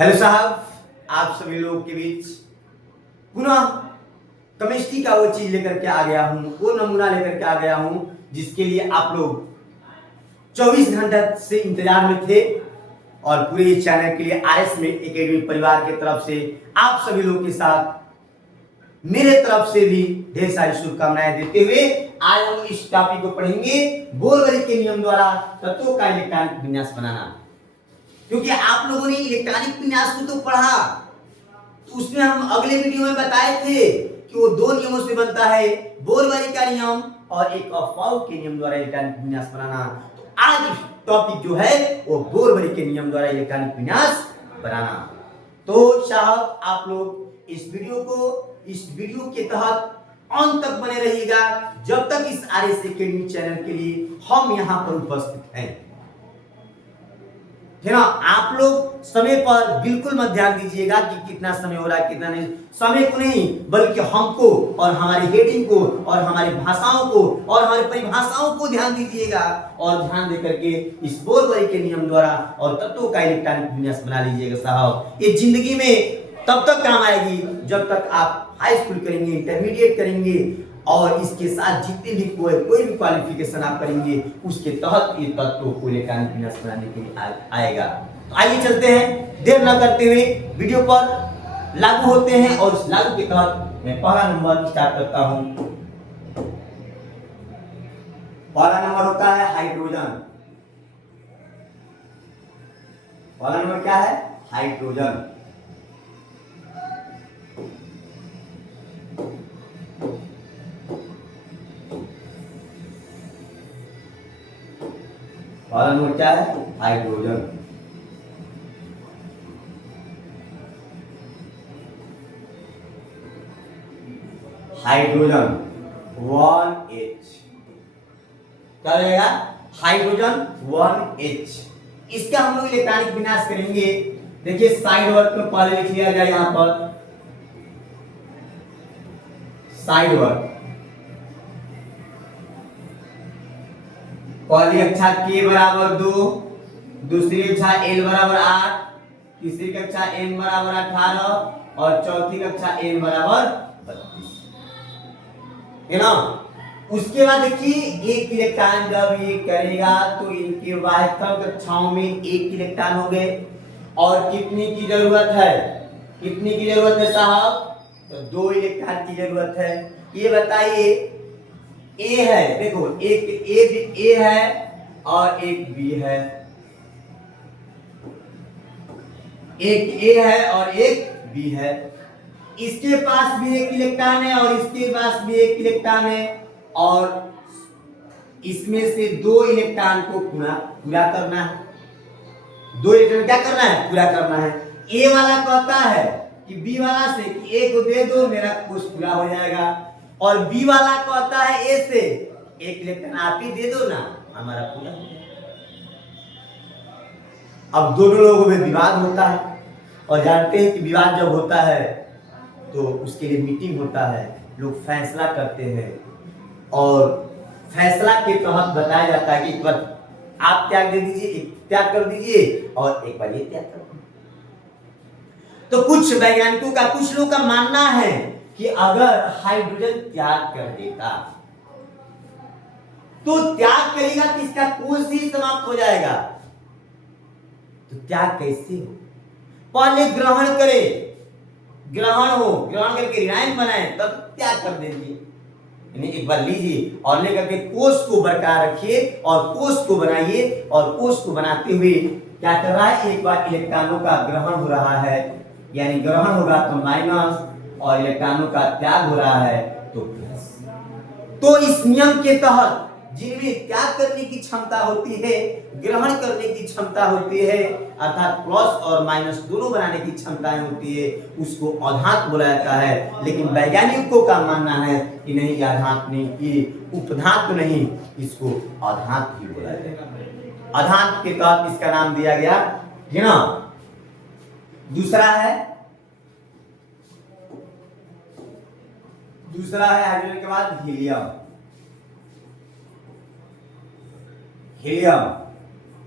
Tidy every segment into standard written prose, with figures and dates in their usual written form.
Hello साहब, आप सभी लोगों के बीच पुनः केमिस्ट्री का वो चीज लेकर के आ गया हूँ, वो नमूना लेकर के आ गया हूँ जिसके लिए आप लोग 24 घंटे से इंतजार में थे। और पूरे इस चैनल के लिए आरएस में एकेडमी परिवार की तरफ से आप सभी लोगों के साथ मेरे तरफ से भी ढेर सारी शुभकामनाएं देते हुए आज हम इस टॉपिक को पढ़ेंगे, बोरवरी के नियम द्वारा तत्वों का इलेक्ट्रॉनिक विन्यास बनाना। क्योंकि आप लोगों ने इलेक्ट्रॉनिक विन्यास को तो पढ़ा, तो उसमें हम अगले वीडियो में बताए थे कि वो दो नियमों से बनता है, बोरवरी का नियम और एक अफाउ के नियम द्वारा इलेक्ट्रॉनिक विन्यास बनाना। तो आज टॉपिक जो है वो बोरवरी के नियम द्वारा इलेक्ट्रॉनिक विन्यास बनाना। तो साहब आप लोग इस वीडियो के तहत अंत तक बने रहिएगा, जब तक इस आरएस एकेडमी चैनल के लिए हम यहाँ पर उपस्थित हैं, है ना। आप लोग समय पर बिल्कुल मत ध्यान दीजिएगा कि कितना समय हो रहा है कितना नहीं, समय को नहीं बल्कि हमको और हमारी हेडिंग को और हमारी भाषाओं को और हमारी परिभाषाओं को ध्यान दीजिएगा और ध्यान देकर के इस बोरवरी के नियम द्वारा और तत्वों का इलेक्ट्रॉनिक विन्यास बना लीजिएगा साहब। ये जिंदगी में तब तक काम आएगी जब तक आप हाई स्कूल करेंगे, इंटरमीडिएट करेंगे और इसके साथ जितने भी कोई भी क्वालिफिकेशन आप करेंगे उसके तहत ये तत्वों को इलेक्ट्रॉनिक विन्यास बनाने के लिए आएगा। तो आइए चलते हैं, देर न करते हुए वीडियो पर लागू होते हैं और इस लागू के तहत मैं पहला नंबर स्टार्ट करता हूं। पहला नंबर होता है हाइड्रोजन। पहला नंबर क्या है? हाइड्रोजन। पहला नंबर क्या है? हाइड्रोजन। हाइड्रोजन 1H क्या रहेगा? Hydrogen 1H। इसका हम लोग इलेक्ट्रॉनिक विन्यास करेंगे। देखिए साइड वर्क में पहले लिख लिया जाए, यहां पर साइड वर्क पहली कक्षा के बराबर 2, दूसरी कक्षा L बराबर 8, तीसरी कक्षा N बराबर 18 और चौथी कक्षा N बराबर 32, है ना। उसके बाद देखिए एक इलेक्ट्रॉन जब ये करेगा तो इनके वास्तव कक्षाओं में एक इलेक्ट्रॉन हो गए और कितनी की जरूरत है? कितनी की जरूरत है साहब? तो 2 इलेक्ट्रॉन की जरूरत है। ये बताइए, ए है, देखो एक ए है और एक बी है, एक ए है और एक बी है। इसके पास भी एक इलेक्ट्रॉन है और इसके पास भी एक इलेक्ट्रॉन है और इसमें से 2 इलेक्ट्रॉन को पूरा करना है। 2 इलेक्ट्रॉन क्या करना है? पूरा करना है। ए वाला कहता है कि बी वाला से कि ए को दे दो, मेरा कोर्स पूरा हो जाएगा, और बी वाला कहता है ए से एक इलेक्ट्रॉन आप ही दे दो ना, हमारा पूरा हो जाएगा। अब दोनों लोगों में विवाद होता है और जानते हैं कि विवाद जब होता है तो उसके लिए मीटिंग होता है, लोग फैसला करते हैं और फैसला के तहत बताया जाता है कि एक बार आप त्याग दे दीजिए, एक त्याग कर दीजिए और एक बार ये त्याग कर दीजिए। तो कुछ वैज्ञानिकों का, कुछ लोगों का मानना है कि अगर हाइड्रोजन त्याग कर देता तो त्याग करेगा कि इसका कोष ही समाप्त हो जाएगा। तो त्याग कैसे हो? पहले ग्रहण करे, ग्रहण करके ऋणायन बनाए तब त्याग कर देंगे। यानी एक बार लीजिए और लेकर के कोष को बरकरार रखिए और कोष को बनाइए और कोष को बनाते हुए क्या कर रहा है? एक बार इलेक्ट्रॉनों का ग्रहण हो रहा है, यानी ग्रहण होगा तो माइनस और इलेक्ट्रॉनों का त्याग हो रहा है तो प्लस। तो इस नियम के तहत जिनमें त्याग करने की क्षमता होती है, ग्रहण करने की क्षमता होती है, अर्थात प्लस और माइनस दोनों बनाने की क्षमताएं होती है, उसको अधातु बोला जाता है। लेकिन वैज्ञानिकों का मानना है कि नहीं, ये अधातु नहीं, ये उपधातु नहीं, इसको अधातु ही बोला जाएगा। अधातु के तहत इसका नाम दिया गया, है ना। दूसरा है हाइड्रोजन के बाद हीलियम। हीलियम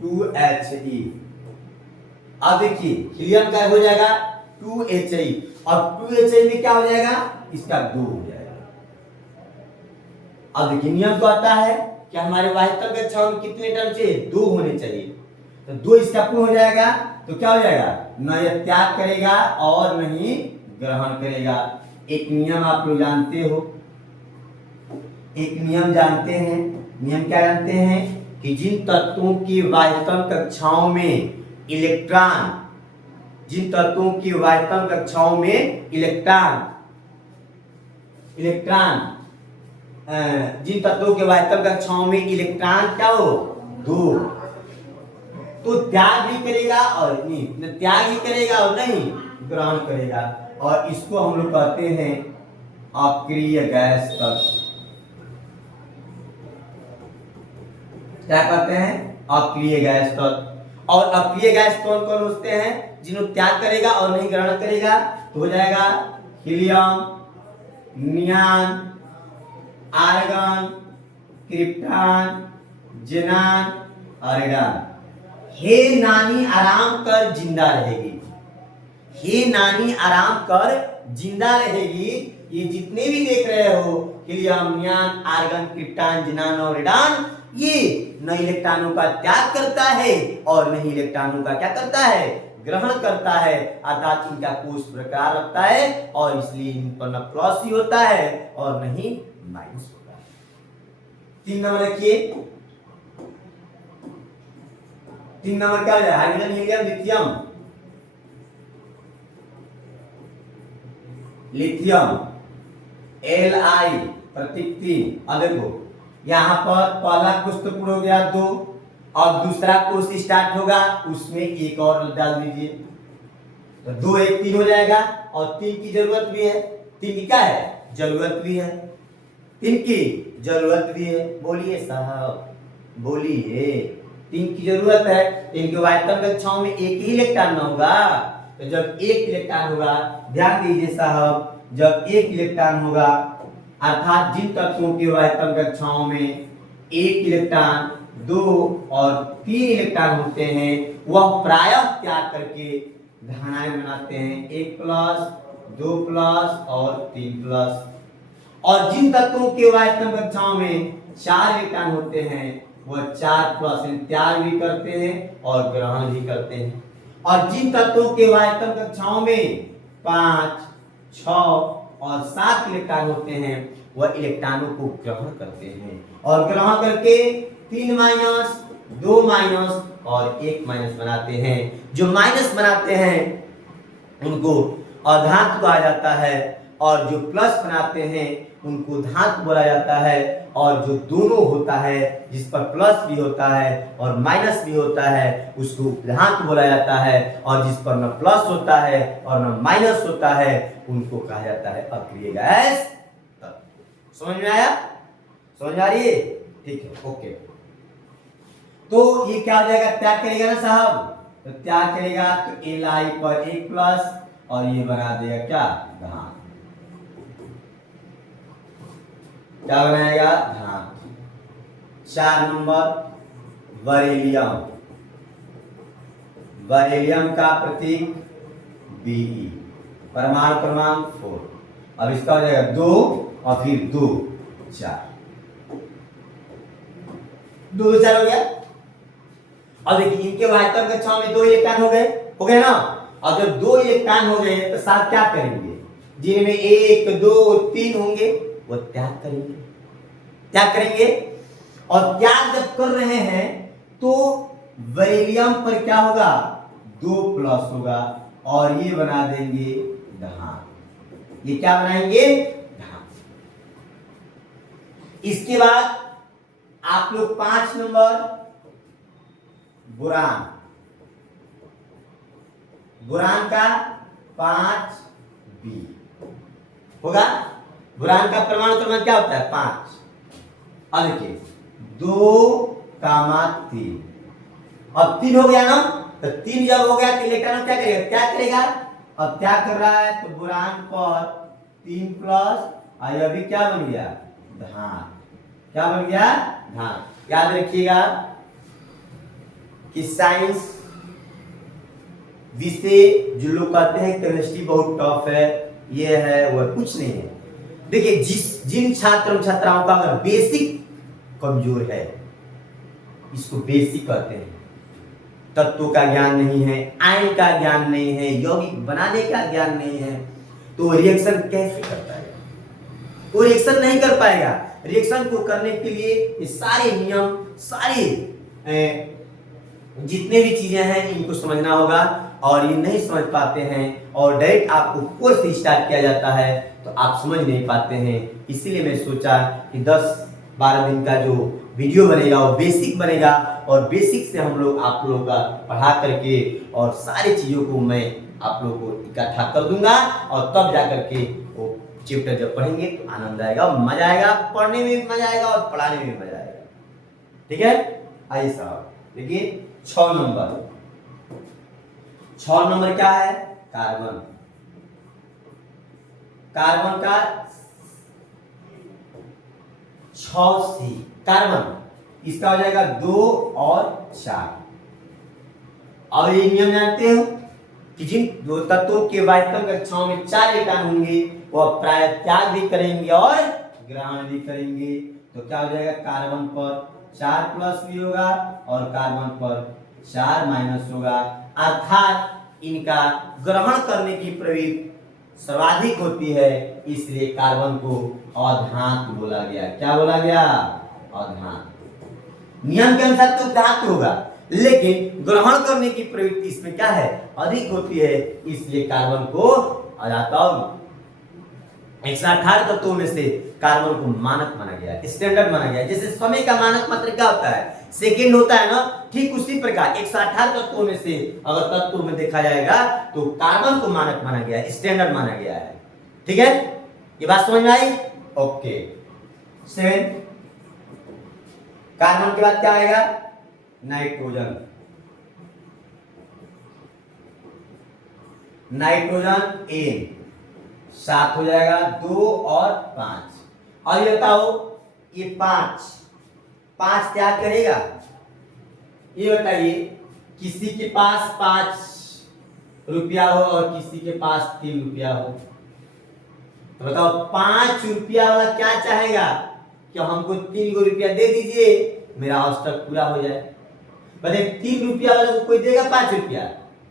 2He अब देखिए हीलियम का हो जाएगा 2Hi और 2Hi में क्या हो जाएगा, इसका 2 हो जाएगा। अब देखिए नियम तो आता है कि हमारे वाहितल कक्षाओं में कितने टर्म चाहिए, 2 होने चाहिए। तो 2 इसका पूर्ण हो जाएगा तो क्या हो जाएगा, न यह त्याग करेगा और न ही ग्रहण करेगा। एक नियम आप लोग जानते हो, एक नियम जानते हैं। नियम क्या जानते हैं कि जिन तत्वों की वाहितल कक्षाओं में इलेक्ट्रॉन, जिन तत्वों की वाहितल कक्षाओं में इलेक्ट्रॉन जिन तत्वों के वाहितल कक्षाओं में इलेक्ट्रॉन क्या हो, 2, तो त्याग भी करेगा और नहीं, न त्याग ही करेगा और नहीं ग्रहण करेगा। और इसको हम लोग कहते हैं अक्रिय गैस तत्व। क्या कहते हैं, अक्रिय गैस तत्व। और अक्रिय गैस कौन कौन होते हैं, जिन्हें त्याग करेगा और नहीं ग्रहण करेगा, तो हो जाएगा helium, neon, argon, krypton, xenon, radon. हे नानी आराम कर जिंदा रहेगी, हे नानी आराम कर जिंदा रहेगी। ये जितने भी देख रहे हो helium, neon, argon, krypton, xenon और रेडॉन, ये न इलेक्ट्रॉनों का त्याग करता है और नहीं इलेक्ट्रॉनों का क्या करता है, ग्रहण करता है। अर्थात इनका कोष प्रकार रखता है और इसलिए इन पर न प्लस ही होता है और नहीं माइनस होता है। 3 नंबर रखिए, 3 नंबर क्या हो जाए, hydrogen, helium, lithium. Lithium Li प्रतीक 3। अब देखो यहाँ पर पहला कोष तो पूरा हो गया 2, और दूसरा कोष स्टार्ट होगा, उसमें एक और डाल दीजिए तो 2 1 3 हो जाएगा। और 3 की जरूरत भी है, 3 की क्या है, जरूरत भी है, 3 की जरूरत भी है। बोलिए साहब, बोलिए, 3 की जरूरत है। इनके वाहितल कक्षाओं में एक ही इलेक्ट्रॉन न होगा, तो जब एक इलेक्ट्रॉन होगा, ध्यान दीजिए साहब, जब एक इलेक्ट्रॉन होगा अर्थात जिन तत्वों की वाहितल कक्षाओं में एक इलेक्ट्रॉन, 2 और 3 इलेक्ट्रॉन होते हैं, वह प्रायः त्याग करके धानाएं बनाते हैं, 1 प्लस, 2 प्लस और 3 प्लस। और जिन तत्वों के वाहितल कक्षाओं में 4 इलेक्ट्रॉन होते हैं, वह 4 प्लस त्याग भी करते हैं और ग्रहण भी करते हैं। और जिन तत्वों के वाहितल कक्षाओं में 5, 6 और 7 इलेक्ट्रॉन होते हैं, वह इलेक्ट्रॉनों को ग्रहण करते हैं और ग्रहण करके 3 माइनस, 2 माइनस और 1 माइनस बनाते हैं। जो माइनस बनाते हैं उनको अधातु कहा जाता है और जो प्लस बनाते हैं उनको धातु बोला जाता है। और जो दोनों होता है, जिस पर प्लस भी होता है और माइनस भी होता है, उसको धातु बोला जाता है। और जिस पर न प्लस होता है और न माइनस होता है, उनको कहा जाता है अक्रिय गैस तत्व। समझ में आया, समझ आ रही है, ठीक है, ओके। तो ये क्या हो जाएगा, त्याग करेगा ना साहब, तो त्याग करेगा तो Li पर 1 प्लस और ये बना देगा क्या, धातु। क्या बनाएगा, धातु। 4 नंबर बरेलियम, बरेलियम का प्रतीक Be, परमाणु क्रमांक 4। अब इसका हो जाएगा 2 और फिर 2 4, 2 4 हो गया। अब देखिए इनके वाहितल कक्षाओं में 2 इलेक्ट्रॉन हो गए ना। और जब 2 इलेक्ट्रॉन हो गए तो साथ क्या करेंगे, जिनमें 1 2 3 होंगे वो त्याग करेंगे, त्याग करेंगे। और त्याग जब कर रहे हैं तो बेरिलियम पर क्या होगा, 2 प्लस होगा और ये बना देंगे धातु। ये क्या बनाएंगे, धातु। इसके बाद आप लोग 5 नंबर बोरान, बोरान का 5B होगा। बोरान का परमाणु क्रमांक क्या होता है, 5। अब देखिए 2,3। अब 3 हो गया ना, तो 3 जब हो गया तो इलेक्ट्रॉन क्या करेगा, त्याग करेगा। अब त्याग कर रहा है तो बोरान पर 3 प्लस और अभी क्या बन गया, धातु। क्या बन गया, धातु। याद रखिएगा कि साइंस जिससे जो लोग कहते हैं केमिस्ट्री बहुत टफ है, ये है वह, कुछ नहीं है। देखिए जिन छात्र छात्राओं का अगर बेसिक कमजोर है, इसको बेसिक कहते हैं, तत्वों का ज्ञान नहीं है, आयन का ज्ञान नहीं है, यौगिक बनाने का ज्ञान नहीं है, तो रिएक्शन कैसे कर पाएगा? वो रिएक्शन नहीं कर पाएगा। रिएक्शन को करने के लिए ये सारे नियम, सारे जितने भी चीजें हैं इनको समझना होगा, और ये नहीं समझ पाते हैं और डायरेक्ट आपको कोर्स स्टार्ट किया जाता है तो आप समझ नहीं पाते हैं। इसीलिए मैं सोचा कि 10-12 दिन का जो वीडियो बनेगा वो बेसिक बनेगा, और बेसिक से हम लोग आप लोगों का पढ़ा करके और सारी चीज़ों को मैं आप लोगों को इकट्ठा कर दूंगा, और तब जा करके वो चैप्टर जब पढ़ेंगे तो आनंद आएगा, मजा आएगा, पढ़ने में भी मजा आएगा और पढ़ाने में भी मजा आएगा। ठीक है, आइए साहब देखिए 6 नंबर। 6 नंबर क्या है? कार्बन। कार्बन का 6C कार्बन, इसका हो जाएगा 2 और 4। अब ये नियम जानते हो कि जिन दो तत्वों के वायतन कक्षाओं में 4 इलेक्ट्रॉन होंगे वह प्राय त्याग भी करेंगे और ग्रहण भी करेंगे। तो क्या हो जाएगा? कार्बन पर 4 प्लस भी होगा और कार्बन पर 4 माइनस होगा, अर्थात इनका ग्रहण करने की प्रवृत्ति सर्वाधिक होती है, इसलिए कार्बन को अधातु बोला गया। क्या बोला गया? अधातु। नियम के अनुसार तो धातु होगा, लेकिन ग्रहण करने की प्रवृत्ति इसमें क्या है? अधिक होती है, इसलिए कार्बन को अधातु। 118 तत्वों में से कार्बन को मानक माना गया, स्टैंडर्ड माना गया। जैसे समय का मानक मात्रा क्या होता है? सेकेंड होता है ना, ठीक उसी प्रकार 118 तत्वों में से अगर तत्वों में देखा जाएगा तो कार्बन को मानक माना गया है, स्टैंडर्ड माना गया है। ठीक है, ये बात समझ में आई? ओके। 7 कार्बन के बाद क्या आएगा? नाइट्रोजन। नाइट्रोजन N 7 हो जाएगा, 2 और 5। और ये बताओ ये 5 क्या करेगा? ये बताइए, किसी के पास 5 रुपया हो और किसी के पास 3 रुपया हो, तो बताओ 5 रुपया वाला क्या चाहेगा कि हमको 3 रुपया दे दीजिए, मेरा आवश्यक पूरा हो जाए। बताइए 3 रुपया वाला को कोई देगा 5 रुपया?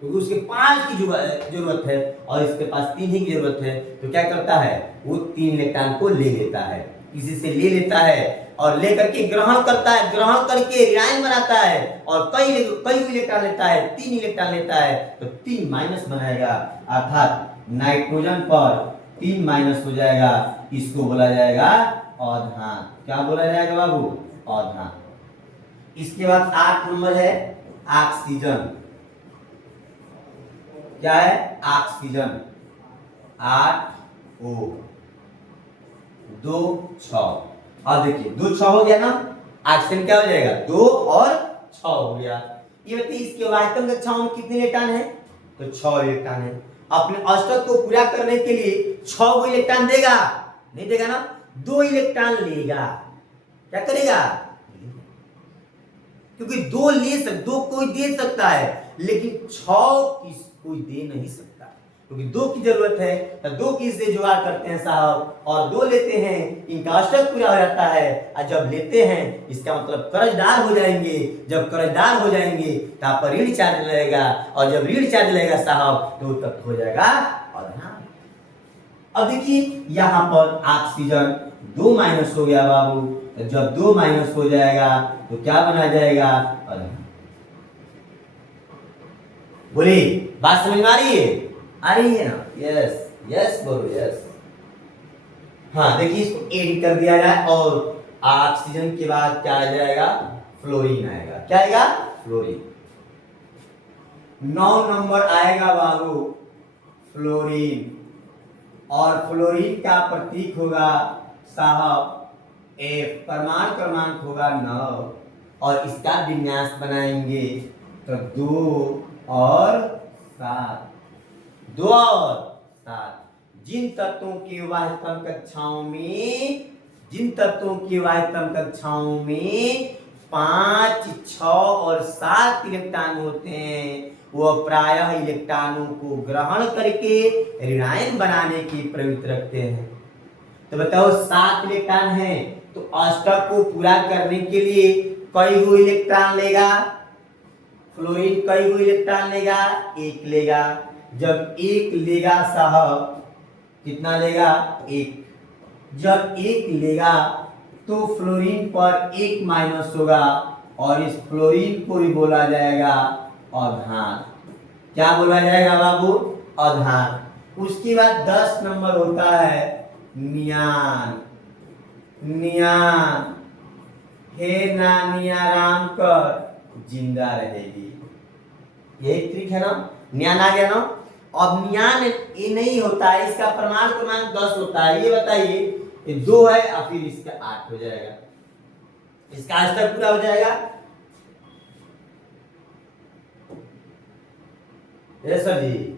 क्योंकि उसके 5 की जरूरत है और इसके पास 3 ही की जरूरत है, तो क्या करता है? वो 3 इलेक्ट्रॉन को ले लेता है, किसी से ले लेता है और लेकर के ग्रहण करता है, ग्रहण करके ऋणायन बनाता है और कई इलेक्ट्रॉन लेता है, 3 इलेक्ट्रॉन लेता है, तो 3 माइनस बनाएगा, अर्थात नाइट्रोजन पर 3 माइनस हो जाएगा। इसको बोला जाएगा अधातु। क्या बोला जाएगा बाबू? अधातु। इसके बाद 8 नंबर है ऑक्सीजन। क्या है? ऑक्सीजन। 8O 2 6। अब देखिए 2 6 हो गया ना, ऑक्सीजन क्या हो जाएगा? 2 और 6 हो गया। ये बताइए इसके वायतन कक्षाओं में कितने इलेक्ट्रॉन है? तो 6 इलेक्ट्रॉन है। अपने अष्टक को पूरा करने के लिए 6 को इलेक्ट्रॉन देगा? नहीं देगा ना, 2 इलेक्ट्रॉन लेगा। क्या करेगा? क्योंकि 2 कोई दे सकता है, लेकिन 6 कोई दे नहीं सकता, क्योंकि 2 की जरूरत है, तो 2 की से जुगाड़ करते हैं साहब, और 2 लेते हैं, इनका अष्टक पूरा हो जाता है। और जब लेते हैं इसका मतलब कर्जदार हो जाएंगे। जब कर्जदार हो जाएंगे तो आप पर ऋण चार्ज लगेगा, और जब ऋण चार्ज लगेगा साहब तो तक हो जाएगा अधातु। अब देखिए यहाँ पर ऑक्सीजन 2 माइनस हो गया बाबू, तो जब 2 माइनस हो जाएगा तो क्या बना जाएगा? अधातु। बोले बात समझ में आ रही है? आ रही है ना? यस यस बोलो यस। हाँ देखिए इसको एड कर दिया जाए, और ऑक्सीजन के बाद क्या आ जाएगा? फ्लोरीन आएगा। क्या आएगा? फ्लोरीन। 9 नंबर आएगा बाबू फ्लोरीन, और फ्लोरीन का प्रतीक होगा साहब F, परमाणु क्रमांक होगा 9, और इसका विन्यास बनाएंगे तो 2 और 7। 2 और 7। जिन तत्वों के वायतन कक्षाओं में 5 6 और 7 इलेक्ट्रॉन होते हैं, वह प्रायः इलेक्ट्रॉनों को ग्रहण करके ऋणायन बनाने की प्रवृत्ति रखते हैं। तो बताओ 7 इलेक्ट्रॉन है, तो अष्टक को पूरा करने के लिए कई गो इलेक्ट्रॉन लेगा? फ्लोरीन कई गो इलेक्ट्रॉन लेगा? 1 लेगा। जब 1 लेगा साहब, कितना लेगा? 1। जब 1 लेगा तो फ्लोरीन पर 1 माइनस होगा और इस फ्लोरीन को ही बोला जाएगा अर्धान। क्या बोला जाएगा बाबू? अर्धान। उसके बाद 10 नंबर होता है नियान। नियान हे नानिया राम कर जिंदा रहेगी, यही ट्रिक है ना। नियान आ गया ना। अब नियान ये नहीं होता है, इसका प्रमाण क्रमांक 10 होता है। ये बताइए, ये 2 है और फिर इसका 8 हो जाएगा, इसका अष्टक पूरा हो जाएगा। सर जी